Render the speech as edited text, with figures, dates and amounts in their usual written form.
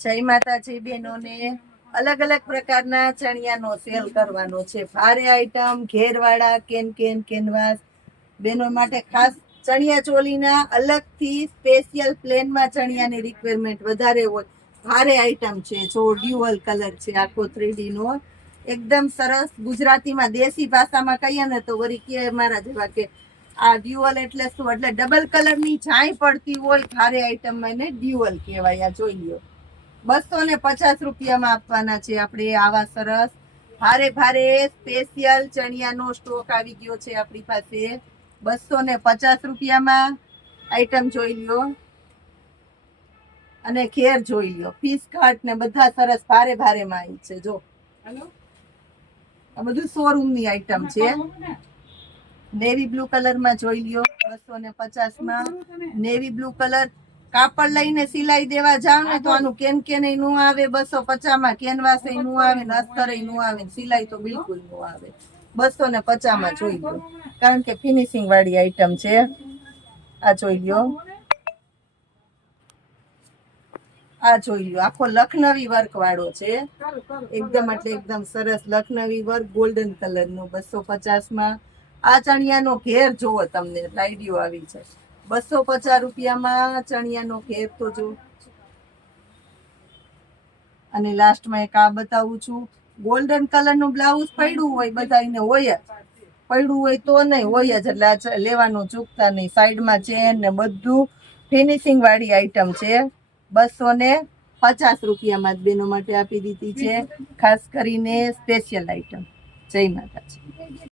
જય માતાજી બહેનોને અલગ અલગ પ્રકારના ચણિયાનો સેલ કરવાનો છે. ભારે આઈટમ, ઘેરવાળા, કેનવાસ બહેનો માટે ખાસ ચણિયા ચોલીના અલગથી સ્પેશિયલ પ્લેનમાં ચણિયાની રિક્વાયરમેન્ટ વધારે હોય. ભારે આઈટમ છે. જો ડ્યુઅલ કલર છે, આખો 3D નો એકદમ સરસ. ગુજરાતીમાં દેશી ભાષામાં કહીએ ને તો વળી કે મારા જેવા કે આ ડ્યુઅલ એટલે શું, એટલે ડબલ કલરની છાંય પડતી હોય ભારે આઈટમમાં એને ડ્યુઅલ કહેવાય. આ જોઈ લો, 250 રૂપિયામાં આપવાના છે આપણે આવા સરસ ભારે સ્પેશિયલ ચણિયાનો સ્ટોક આવી ગયો છે આપણી પાસે. 250 રૂપિયામાં આઈટમ જોઈ લો અને ઘેર જોઈ લો. પીસ કટ ને બધા સરસ ભારેમાં આવી છે. જો આ બધું શોરૂમની આઈટમ છે. નેવી બ્લુ કલરમાં જોઈ લ્યો, 250માં. નેવી બ્લુ કલર કાપડ લઈને સિલાઈ દેવા જાવ ને તો આનું કેન નું આવે 250માં, કેનવાસ નું આવે ને અસ્તર નું આવે, સિલાઈ તો બિલકુલ નું આવે. 250માં જોઈ લો, કારણ કે ફિનિશિંગ વાળી આઈટમ છે. આ જોઈ લો, આ જોઈ લો, આખો લખનવી વર્ક વાળો છે એકદમ, એટલે એકદમ સરસ લખનવી વર્ક ગોલ્ડન કલર નો. 250માં. આ ચણિયાનો ઘેર જોવો, તમને આઈડિયો આવી છે. 250 રૂપિયામાં ચણિયાનો ઘેર તો જો. અને લાસ્ટમાં એક આ બતાવું છું, ગોલ્ડન કલર નું બ્લાઉઝ પડ્યું હોય, બધાને હોય જ, પડ્યું હોય તો નહીં, હોય જ, એટલે આ લેવાનું ચૂકતા નહીં. સાઈડમાં ચેન ને બધું ફિનિશિંગ વાળી આઈટમ છે. 250 રૂપિયામાં જ બેનો માટે આપી દીધી છે, ખાસ કરીને સ્પેશિયલ આઈટમ. જય માતાજી.